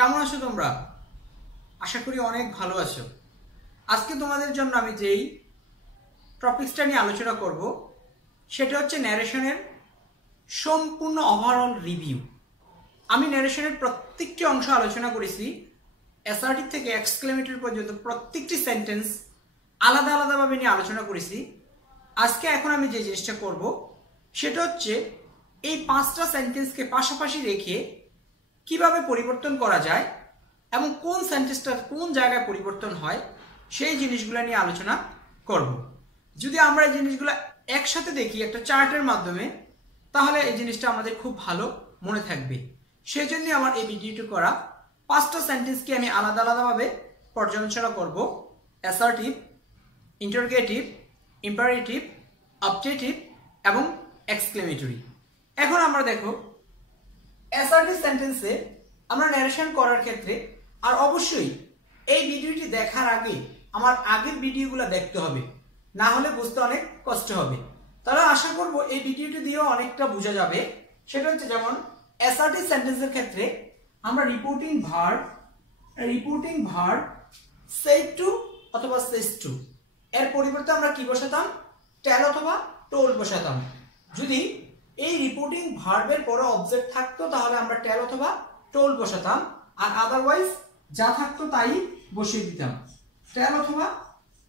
কেমন আছো তোমরা? আশা করি অনেক ভালো আছো। আজকে তোমাদের জন্য আমি যেই টপিকসটা নিয়ে আলোচনা করব সেটা হচ্ছে ন্যারেশনের সম্পূর্ণ ওভারঅল রিভিউ। আমি ন্যারেশনের প্রত্যেকটি অংশ আলোচনা করেছি, অ্যাসার্টিভ থেকে এক্সক্লেমেটরি পর্যন্ত প্রত্যেকটি সেন্টেন্স আলাদা আলাদাভাবে নিয়ে আলোচনা করেছি। আজকে এখন আমি যে জিনিসটা করব সেটা হচ্ছে এই 5টা সেন্টেন্সকে পাশাপাশি রেখে কিভাবে পরিবর্তন করা যায় এবং কোন সেন্টেন্সটার কোন জায়গায় পরিবর্তন হয় সেই জিনিসগুলো নিয়ে আলোচনা করব। যদি আমরা এই জিনিসগুলো একসাথে দেখি একটা চার্টের মাধ্যমে, তাহলে এই জিনিসটা আমাদের খুব ভালো মনে থাকবে। সেই জন্য আমার এই ভিডিওটি করা। 5টা সেন্টেন্সকে আমি আলাদা আলাদাভাবে পর্যালোচনা করব: অ্যাসার্টিভ, ইন্টারোগেটিভ, ইম্পারেটিভ, অবজেক্টিভ এবং এক্সক্লেমেটরি। এখন আমরা দেখো অ্যাসার্টিভ সেন্টেন্সে আমরা ন্যারেশন করার ক্ষেত্রে, আর অবশ্যই এই ভিডিওটি দেখার আগে আমার আগের ভিডিওগুলো দেখতে হবে, না হলে বুঝতে অনেক কষ্ট হবে। তাহলে আশা করব এই ভিডিওটি দিয়েও অনেকটা বোঝা যাবে। সেটা হচ্ছে যেমন অ্যাসার্টিভ সেন্টেন্সের ক্ষেত্রে আমরা রিপোর্টিং ভার্ব সেড টু অথবা সেজ টু এর পরিবর্তে আমরা কি বসাতাম? টেল অথবা টোল বসাতাম। যদি এই রিপোর্টিং ভার্বের পরে অবজেক্ট থাকতো তাহলে আমরা টেল অথবা টোল বসাতাম, আর আদারওয়াইজ যা থাকতো তাই বসিয়ে দিতাম, টেল অথবা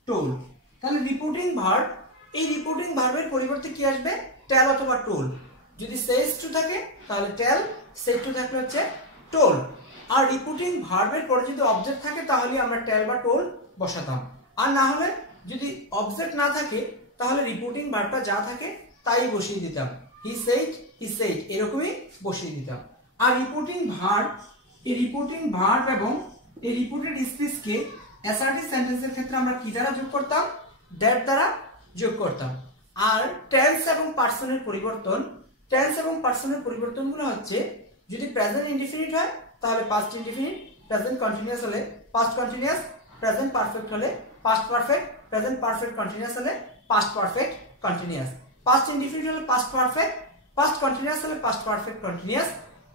টোল। তাহলে রিপোর্টিং ভার্ব, এই রিপোর্টিং ভার্বের পরিবর্তে কি আসবে? টেল অথবা টোল। যদি সেজ টু থাকে তাহলে টেল, সেজ টু থাকলে হচ্ছে টোল। আর রিপোর্টিং ভার্বের পরে যদি অবজেক্ট থাকে তাহলে আমরা টেল বা টোল বসাতাম, আর না হলে যদি অবজেক্ট না থাকে তাহলে রিপোর্টিং ভার্বটা যা থাকে তাই বসিয়ে দিতাম, হি সেড এরকমই বসিয়ে দিতাম। আর রিপোর্টিং ভার্ব, এই রিপোর্টিং ভার্ব এবং এই রিপোর্টেড স্পিচকে অ্যাসার্টিভ সেন্টেন্সের ক্ষেত্রে আমরা কি দ্বারা যোগ করতাম? দ্যাট দ্বারা যোগ করতাম। আর টেন্স এবং পার্সনের পরিবর্তন, টেন্স এবং পার্সনের পরিবর্তনগুলো হচ্ছে যদি প্রেজেন্ট ইনডিফিনিট হয় তাহলে পাস্ট ইনডিফিনিট, প্রেজেন্ট কন্টিনিউয়াস হলে পাস্ট কন্টিনিউয়াস, প্রেজেন্ট পারফেক্ট হলে past perfect, present perfect continuous হলে past perfect continuous, past indefinite হলে পাস্ট পারফেক্ট, পাস্ট কন্টিনিউয়াস হলে পাস্ট পারফেক্ট কন্টিনিউয়াস,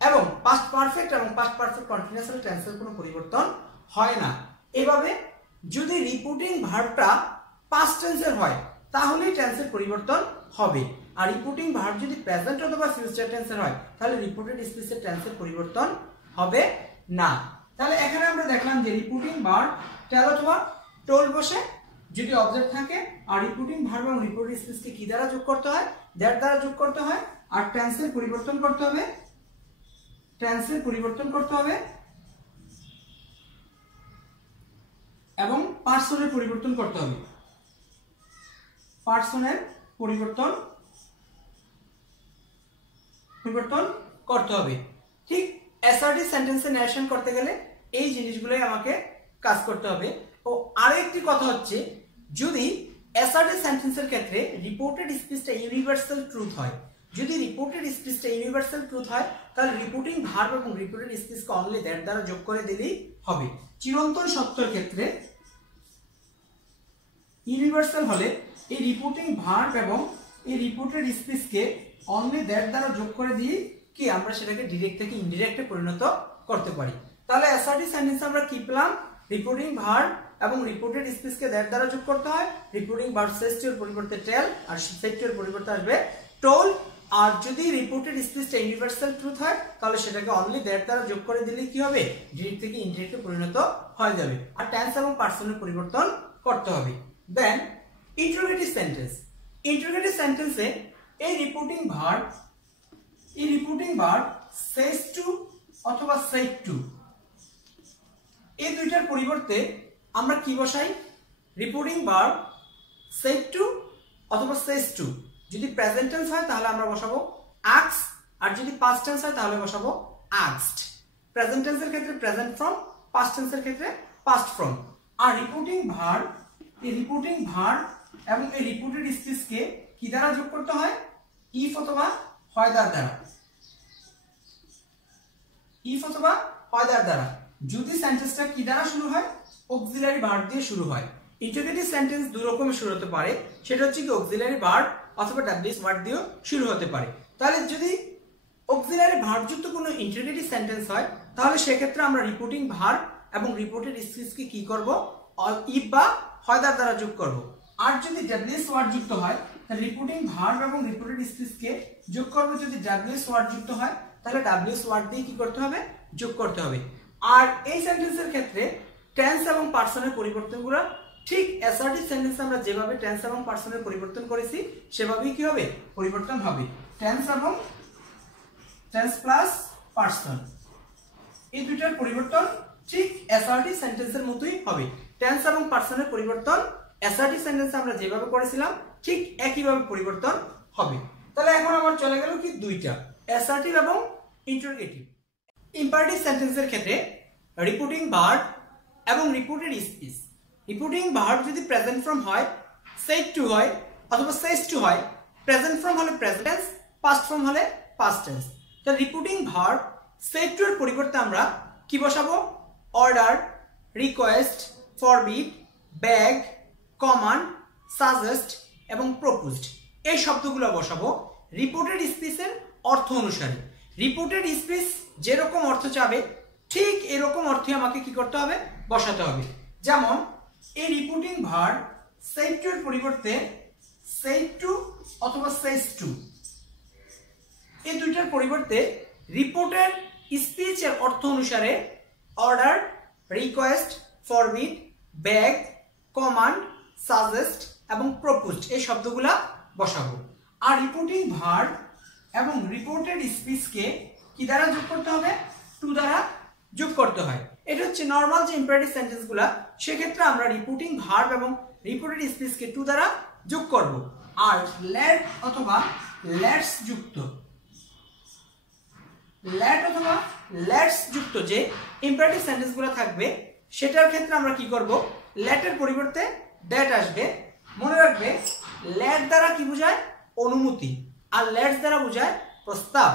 এবং পাস্ট পারফেক্ট এবং পাস্ট পারফেক্ট কন্টিনিউয়াস হলে টেন্সের কোনো পরিবর্তন হয় না। এভাবে যদি রিপোর্টিং ভার্বটা পাস্ট টেন্সের হয় তাহলেই টেন্সের পরিবর্তন হবে, আর রিপোর্টিং ভার্ব যদি প্রেজেন্ট অথবা ফিউচার টেন্সের হয় তাহলে রিপোর্টেড স্পিচের টেন্সের পরিবর্তন হবে না। তাহলে এখানে আমরা দেখলাম যে রিপোর্টিং ভার্ব টেল অথবা টোল বসে যদি অবজেক্ট থাকে, আর রিপোর্টিং ভার্ব এবং রিপোর্টেড স্পিচকে কি দ্বারা যোগ করতে হয়? দ্যাট দ্বারা যোগ করতে হয়। আর টেন্সের পরিবর্তন করতে হবে, টেন্সের পরিবর্তন করতে হবে এবং পার্সনের পরিবর্তন করতে হবে, পার্সনের পরিবর্তন করতে হবে। ঠিক অ্যাসার্টিভ সেন্টেন্সে ন্যারেশন করতে গেলে এই জিনিসগুলোই আমাকে কাজ করতে হবে। ও আরেকটি কথা হচ্ছে, যদি অ্যাসার্টিভ সেন্টেন্সের ক্ষেত্রে রিপোর্টেড স্পিচটা ইউনিভার্সাল ট্রুথ হয়, যদি রিপোর্টেড স্পিচটা ইউনিভার্সাল ট্রুথ হয় তাহলে রিপোর্টিং ভার্ব এবং রিপোর্টেড স্পিচকে অনলি দ্যাট দ্বারা যোগ করে দিলেই হবে। চিরন্তন সত্যের ক্ষেত্রে ইউনিভার্সাল হলে এই রিপোর্টিং ভার্ব এবং এই রিপোর্টেড স্পিচকে অনলি দ্যাট দ্বারা যোগ করে দিয়ে কি আমরা সেটাকে ডিরেক্ট থেকে ইনডিরেক্টে পরিণত করতে পারি। তাহলে অ্যাসার্টিভ সেন্টেন্সে আমরা কি পেলাম? রিপোর্টিং ভার্ব এবং রিপোর্টেড স্পিচকে দ্যাট দ্বারা যোগ করতে হয়। রিপোর্টিং ভার্ব সেজ টু এর পরিবর্তে টেল, আর সেজ টু এর পরিবর্তে আসবে টোল। আর যদি রিপোর্টেড স্পিচটা ইউনিভার্সাল ট্রুথ হয় তাহলে সেটাকে অনলি দ্যাট দ্বারা যোগ করে দিলে কি হবে? ডিরেক্ট থেকে ইনডিরেক্টে পরিণত হয়ে যাবে। আর টেন্স এবং পার্সনের পরিবর্তন করতে হবে। দেন ইন্টারোগেটিভ সেন্টেন্স, ইন্টারোগেটিভ সেন্টেন্সে এই রিপোর্টিং ভার্ব সেজ টু অথবা সেড টু এই দুইটার পরিবর্তে আমরা কি বসাই? রিপোর্টিং ভার্ব সেড টু অথবা সেজ টু। যদি প্রেজেন্ট টেন্স হয় তাহলে আমরা বসাবো আস্ক, আর যদি পাস্ট টেন্স হয় তাহলে বসাবো আস্কড। প্রেজেন্ট টেন্সের ক্ষেত্রে প্রেজেন্ট ফর্ম, পাস্ট টেন্সের ক্ষেত্রে পাস্ট ফর্ম। আর রিপোর্টিং ভার্ব, এই রিপোর্টিং ভার্ব এবং এই রিপোর্টেড স্পিচকে কি দ্বারা যোগ করতে হয়? ইফ অথবা হয়দার দ্বারা, ইফ অথবা হয়দার দ্বারা। যদি সেন্টেন্সটা কি দ্বারা শুরু হয়? অক্সিলারি ভার্ব দিয়ে শুরু হয়। ইন্টারোগেটিভ সেন্টেন্স দুই রকমের শুরু হতে পারে, সেটা হচ্ছে কি অক্সিলারি ভার্ব অথবা ডাব্লিউএস ওয়ার্ড দিয়েও শুরু হতে পারে। তাহলে যদি অক্সিলারি ভার্ব যুক্ত কোনো ইন্টারোগেটিভ সেন্টেন্স হয় তাহলে সেক্ষেত্রে আমরা রিপোর্টিং ভার্ব এবং রিপোর্টেড স্পিচকে কি করব, ইফ বা হয়দার দ্বারা যোগ করব। আর যদি ডাব্লিউএস ওয়ার্ড যুক্ত হয় তাহলে রিপোর্টিং ভার্ব এবং রিপোর্টেড স্পিচকে যোগ করব। যদি ডাব্লিউএস ওয়ার্ড যুক্ত হয় তাহলে ডাব্লিউএস ওয়ার্ড দিয়ে কি করতে হবে, যোগ করতে হবে। আর এই সেন্টেন্সের ক্ষেত্রে টেন্স এবং পার্সনের পরিবর্তনগুলো ঠিক অ্যাসার্টিভ সেন্টেন্সে আমরা যেভাবে টেন্স এবং পার্সনের পরিবর্তন করেছি সেভাবেই কি হবে, পরিবর্তন হবে। টেন্স এবং টেন্স প্লাস পার্সন এই দুইটার পরিবর্তন ঠিক অ্যাসার্টিভ সেন্টেন্সের মতোই হবে। টেন্স এবং পার্সনের পরিবর্তন অ্যাসার্টিভ সেন্টেন্সে আমরা যেভাবে করেছিলাম ঠিক একইভাবে পরিবর্তন হবে। তাহলে এখন আমার চলে গেল কি দুইটা, অ্যাসার্টিভ এবং ইন্টারোগেটিভ। ইম্পারেটিভ সেন্টেন্সের ক্ষেত্রে রিপোর্টিং ভার্ব এবং রিপোর্টেড স্পিচ। রিপোর্টিং ভার্ব যদি প্রেজেন্ট ফর্ম হয়, সেড টু হয় অথবা সেজ টু হয়, প্রেজেন্ট ফর্ম হলে প্রেজেন্ট টেন্স, পাস্ট ফর্ম হলে পাস্ট টেন্স। তো রিপোর্টিং ভার্ব সেড টু এর পরিবর্তে আমরা কি বসাবো, অর্ডার, রিকোয়েস্ট, ফরবিড, বেগ, কমান্ড, সাজেস্ট এবং প্রপোজড এই শব্দগুলো বসাবো রিপোর্টেড স্পিচের অর্থ অনুসারে। রিপোর্টেড স্পিচ যেরকম অর্থ চাবে ঠিক এরকম অর্থে আমাকে কি করতে হবে, বসাতে হবে। যেমন এই রিপোর্টিং ভার্ব সেড টু এর পরিবর্তে সেড টু অথবা সেজ টু এই দুইটার পরিবর্তে রিপোর্টেড স্পিচের অর্থ অনুসারে অর্ডার, রিকোয়েস্ট, ফরবিড, বেগ, কমান্ড, সাজেস্ট এবং প্রপোজড এই শব্দগুলা বসাবো। আর রিপোর্টিং ভার্ব এবং রিপোর্টেড স্পিচকে কি দ্বারা যোগ করতে হবে, টু দ্বারা যোগ করতে হয়। এটা হচ্ছে নর্মাল যে ইম্পারেটিভ সেন্টেন্সগুলা, সেক্ষেত্রে আমরা রিপোর্টিং ভার্ব এবং রিপোর্টেড স্পিচকে টু দ্বারা যোগ করব। আর লেট অথবা লেটস যুক্ত লেটস যুক্ত যে ইম্পারেটিভ সেন্টেন্সগুলো থাকবে সেটার ক্ষেত্রে আমরা কি করব, লেটের পরিবর্তে দ্যাট আসবে। মনে রাখবে লেট দ্বারা কি বোঝায়, অনুমতি, আর লেটস দ্বারা বোঝায় প্রস্তাব।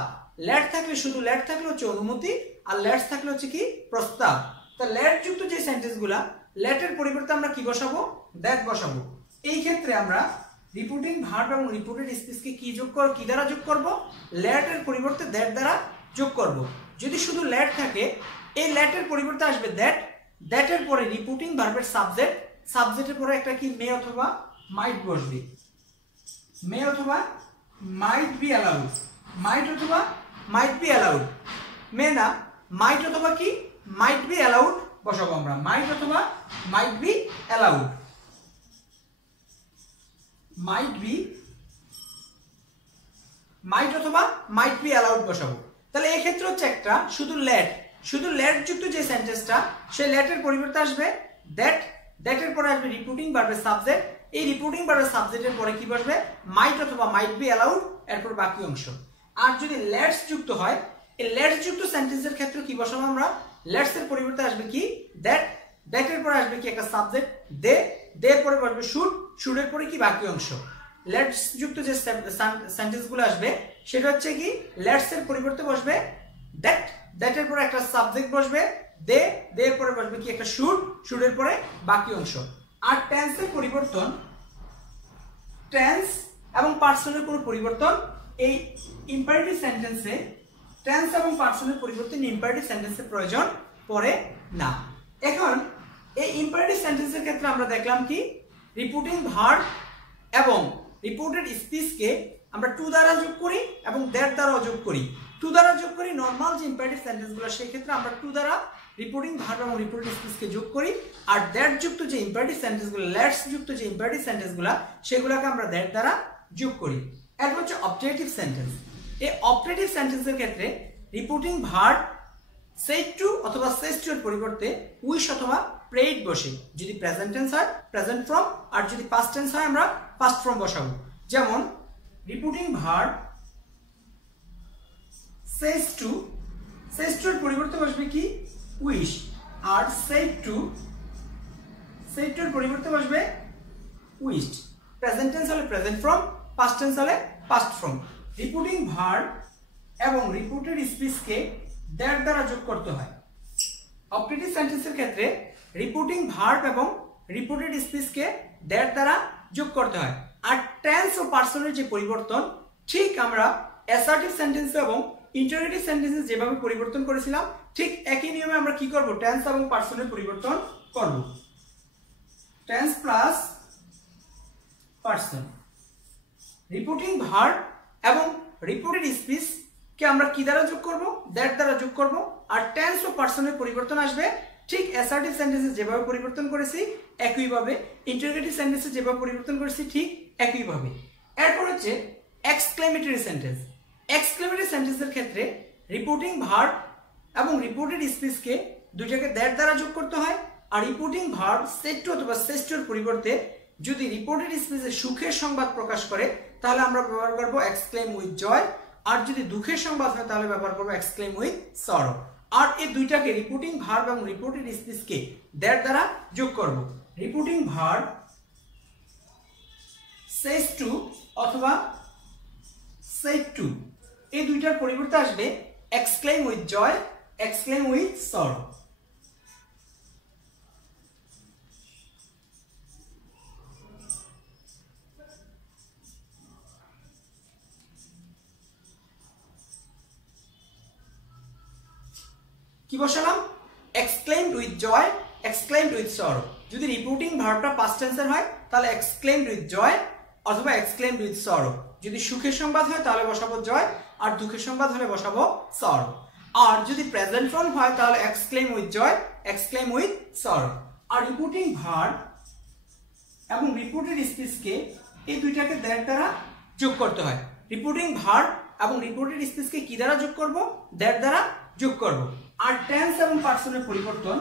লেট থাকলে শুধু লেট থাকলে হচ্ছে অনুমতি, আর লেটস থাকলে হচ্ছে কি, প্রস্তাব। তো লেট যুক্ত যে সেন্টেন্সগুলা লেটের পরিবর্তে আমরা কি বসাবো, দ্যাট বসাবো। এই ক্ষেত্রে আমরা রিপোর্টিং ভার্ব এবং রিপোর্টেড স্পিচকে কি দ্বারা যোগ করব, লেটের পরিবর্তে দ্যাট দ্বারা যোগ করব। যদি শুধু লেট থাকে এই লেটের পরিবর্তে আসবে দ্যাট, দ্যাটের পরে রিপোর্টিং ভার্বের সাবজেক্ট, সাবজেক্টের পরে একটা কি মে অথবা মাইট বসবে। মে অথবা মাইট বি অ্যালাউড, মাইট অথবা মাইট বি অ্যালাউড, মে না মাইট অথবা কি মাইট বি অ্যালাউড বসাবো আমরা। মাইট অথবা মাইট বি অ্যালাউড, মাইট অথবা মাইট বি অ্যালাউড বসাবো। তাহলে এই ক্ষেত্রে হচ্ছে একটা শুধু লেট যুক্ত যে সেন্টেন্সটা সেই লেটের পরিবর্তে আসবে দ্যাট, দ্যাটের পরে আসবে রিপোর্টিং ভার্বের সাবজেক্ট, এই রিপোর্টিং ভার্বের সাবজেক্টের পরে কি বসবে, মাইট অথবা মাইট বি অ্যালাউড, এরপর বাকি অংশ। আর যদি লেটস যুক্ত হয় এই লেটস যুক্ত সেন্টেন্সের ক্ষেত্রে কি বসাবো আমরা, লেটস এর পরিবর্তে আসবে কি দ্যাট, দ্যাটের পরে আসবে কি একটা সাবজেক্ট দে, দের পরে বসবে শুড, শুডের পরে কি বাকি অংশ। লেটস যুক্ত যে সেন্টেন্সগুলো আসবে সেটা হচ্ছে কি লেটস এর পরিবর্তে বসবে দ্যাট, দ্যাটের পরে একটা সাবজেক্ট বসবে দে, দের পরে বসবে কি একটা শুড, শুডের পরে বাকি অংশ। আর টেন্সের পরিবর্তন, টেন্স এবং পার্সনের কোনো পরিবর্তন এই ইম্পারেটিভ সেন্টেন্সে, টেন্স এবং পার্সনের পরিবর্তন ইম্পারেটিভ সেন্টেন্সের প্রয়োজন পড়ে না। এখন এই ইম্পারেটিভ সেন্টেন্সের ক্ষেত্রে আমরা দেখলাম কি রিপোর্টিং ভার্ব এবং রিপোর্টেড স্পিচকে আমরা টু দ্বারা যোগ করি এবং দ্যাট দ্বারাও যোগ করি। টু দ্বারা যোগ করি নর্মাল যে ইম্পারেটিভ সেন্টেন্সগুলো, সেই ক্ষেত্রে আমরা টু দ্বারা রিপোর্টিং ভার্ব এবং রিপোর্টেড স্পিচকে যোগ করি। আর দ্যাট যুক্ত যে ইম্পারেটিভ সেন্টেন্সগুলো, লেটস যুক্ত যে ইম্পারেটিভ সেন্টেন্সগুলো সেগুলোকে আমরা দ্যাট দ্বারা যোগ করি। এরপর হচ্ছে অবজেক্টিভ সেন্টেন্স। এই অবজেক্টিভ সেন্টেন্সের ক্ষেত্রে রিপোর্টিং ভার্ব সেড টু অথবা সেজ টু এর পরিবর্তে উইশ অথবা প্রেইড বসে। যদি প্রেজেন্ট টেন্স হয় প্রেজেন্ট ফর্ম, আর যদি পাস্ট টেন্স হয় আমরা পাস্ট ফর্ম বসাবো। যেমন reporting verb says two, says to এর পরিবর্তে বসবে কি উইশ, আর সেড টু এর পরিবর্তে বসবে উইশড। প্রেজেন্ট টেন্স হলে প্রেজেন্ট ফর্ম, পাস্ট টেন্স হলে পাস্ট ফর্ম। রিপোর্টিং ভার্ব এবং রিপোর্টেড স্পিচকে দ্যাট দ্বারা যোগ করতে হয়। অবজেক্টিভ সেন্টেন্সের ক্ষেত্রে রিপোর্টিং ভার্ব এবং রিপোর্টেড স্পিচকে দ্যাট দ্বারা যোগ করতে হয়। আর টেন্স ও পার্সনের যে পরিবর্তন ঠিক আমরা অ্যাসার্টিভ সেন্টেন্স এবং ইন্টারোগেটিভ সেন্টেন্সে যেভাবে পরিবর্তন করেছিলাম ঠিক একই নিয়মে আমরা কি করব, টেন্স এবং পার্সনের পরিবর্তন করব। Tense plus person, reporting verb এবং রিপোর্টেড স্পিচ কে আমরা কি দ্বারা যোগ করব, দ্যাট দ্বারা যোগ করব। আর টেন্স ও পার্সনের পরিবর্তন আসবে ঠিক অ্যাসার্টিভ সেন্টেন্সে যেভাবে পরিবর্তন করেছি একইভাবে, ইন্টারোগেটিভ সেন্টেন্সে যেভাবে পরিবর্তন করেছি ঠিক একইভাবে। এরপর হচ্ছে এক্সক্লেমেটরি সেন্টেন্স। এক্সক্লেমেটরি সেন্টেন্সের ক্ষেত্রে রিপোর্টিং ভার্ব এবং রিপোর্টেড স্পিচকে দুইটাকে দ্যাট দ্বারা যোগ করতে হয়। আর রিপোর্টিং ভার্ব সেড টু অথবা সেজ টুর পরিবর্তে যদি রিপোর্টেড স্পিচে সুখের সংবাদ প্রকাশ করে তাহলে আমরা ব্যবহার করব এক্সক্লেম উইথ জয়, আর যদি দুঃখের সংবাদ হয় তাহলে ব্যবহার করব এক্সক্লেম উইথ সরো। আর এই দুইটাকে রিপোর্টিং ভার্ব এবং রিপোর্টেড স্পিচকে দ্যাট দ্বারা যোগ করব। রিপোর্টিং ভার্ব সেজ টু অথবা সেড টু, এই দুইটার পরিবর্তে আসবে exclaim with joy, exclaim with sorrow. কি বসালাম, exclaimed with joy, exclaimed with sorrow. যদি রিপোর্টিং ভার্বটা পাস্ট টেন্সের হয় তাহলে এক্সক্লেমড উইথ জয় অথবা এক্সক্লেমড উইথ সরো। যদি সুখের সংবাদ হয় তাহলে বসাবো জয়, আর দুঃখের সংবাদ হলে বসাবো সরো। আর যদি প্রেজেন্ট ফর্ম হয় তাহলে exclaim with joy, exclaim with sorrow. আর রিপোর্টিং ভার্ব এবং রিপোর্টেড স্পিচকে এই দুইটাকে দ্যাট দ্বারা যোগ করতে হয়। রিপোর্টিং ভার্ব এবং রিপোর্টেড স্পিচকে কি দ্বারা যোগ করব, দ্যাট দ্বারা যোগ করব। আর টেন্স এবং পার্সনের পরিবর্তন,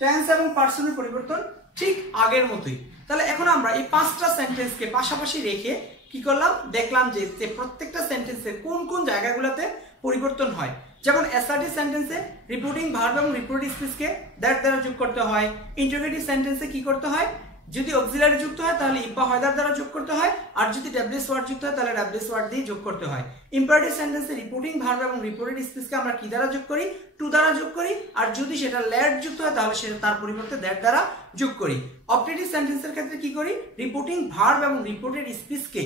টেন্স এবং পার্সনের পরিবর্তন ঠিক আগের মতোই। তাহলে এখন আমরা এই পাঁচটা সেন্টেন্সকে পাশাপাশি রেখে কি করলাম, দেখলাম যে প্রত্যেকটা সেন্টেন্সের কোন কোন জায়গাগুলোতে পরিবর্তন হয়। যেমন অ্যাসার্টিভ সেন্টেন্সে রিপোর্টিং ভার্ব এবং রিপোর্টেড স্পিচকে দ্যাট দ্বারা যোগ করতে হয়। ইন্টারোগেটিভ সেন্টেন্সে কি করতে হয়, যদি অক্সিলারি যুক্ত হয় তাহলে ইফ বা হয়দার দ্বারা যোগ করতে হয়, আর যদি ডাব্লিউএস ওয়ার্ড যুক্ত হয় তাহলে ডাব্লিউএস ওয়ার্ড দিয়ে যোগ করতে হয়। ইম্পারেটিভ সেন্টেন্সে রিপোর্টিং ভার্ব এবং রিপোর্টেড স্পিচকে আমরা কি দ্বারা যোগ করি, টু দ্বারা যোগ করি, আর যদি সেটা ল্যাড যুক্ত হয় তাহলে সেটা তার পরিবর্তে দ্যাট দ্বারা যোগ করি। অবজেক্টিভ সেন্টেন্সের ক্ষেত্রে কি করি, রিপোর্টিং ভার্ব এবং রিপোর্টেড স্পিচকে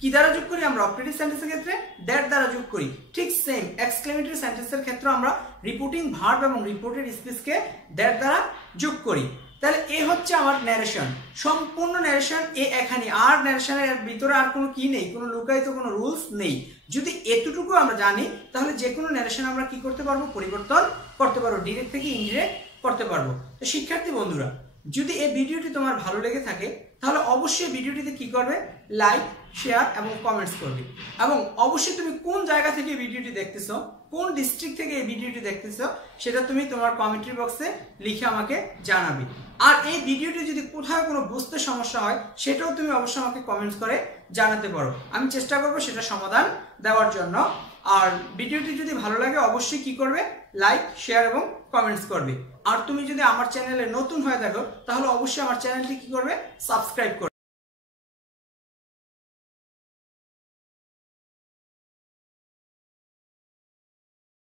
কি দ্বারা যোগ করি, আমরা অবজেক্টিভ সেন্টেন্সের ক্ষেত্রে দ্যাট দ্বারা যোগ করি। ঠিক সেম এক্সক্লেমেটরি সেন্টেন্সের ক্ষেত্রে আমরা রিপোর্টিং ভার্ব এবং রিপোর্টেড স্পিচকে দ্যাট দ্বারা যোগ করি। তাহলে এ হচ্ছে আমার ন্যারেশন, সম্পূর্ণ ন্যারেশন এ এখানে। আর ন্যারেশনের ভিতরে আর কোনো কি নেই, কোনো লুকায়িত কোনো রুলস নেই। যদি এতটুকু আমরা জানি তাহলে যে কোনো ন্যারেশন আমরা কি করতে পারবো, পরিবর্তন করতে পারবো, ডিরেক্ট থেকে ইনডিরেক্ট করতে পারবো। তো শিক্ষার্থী বন্ধুরা, যদি এই ভিডিওটি তোমার ভালো লেগে থাকে তাহলে অবশ্যই ভিডিওটিতে কি করবে, লাইক, শেয়ার এবং কমেন্টস করবে। এবং অবশ্যই তুমি কোন জায়গা থেকে ভিডিওটি দেখতেছো, কোন ডিস্ট্রিক্ট থেকে এই ভিডিওটি দেখতেছো সেটা তুমি তোমার কমেন্ট্রি বক্সে লিখে আমাকে জানাবে। আর এই ভিডিওটি যদি কোথাও কোনো বুঝতে সমস্যা হয় সেটাও তুমি অবশ্যই আমাকে কমেন্টস করে জানাতে পারো, আমি চেষ্টা করবো সেটা সমাধান দেওয়ার জন্য। আর ভিডিওটি যদি ভালো লাগে অবশ্যই কি করবে, লাইক, শেয়ার এবং কমেন্টস করবে। আর তুমি যদি আমার চ্যানেলে নতুন হয়ে থাকো তাহলে অবশ্যই আমার চ্যানেলটি কি করবে, সাবস্ক্রাইব করবে।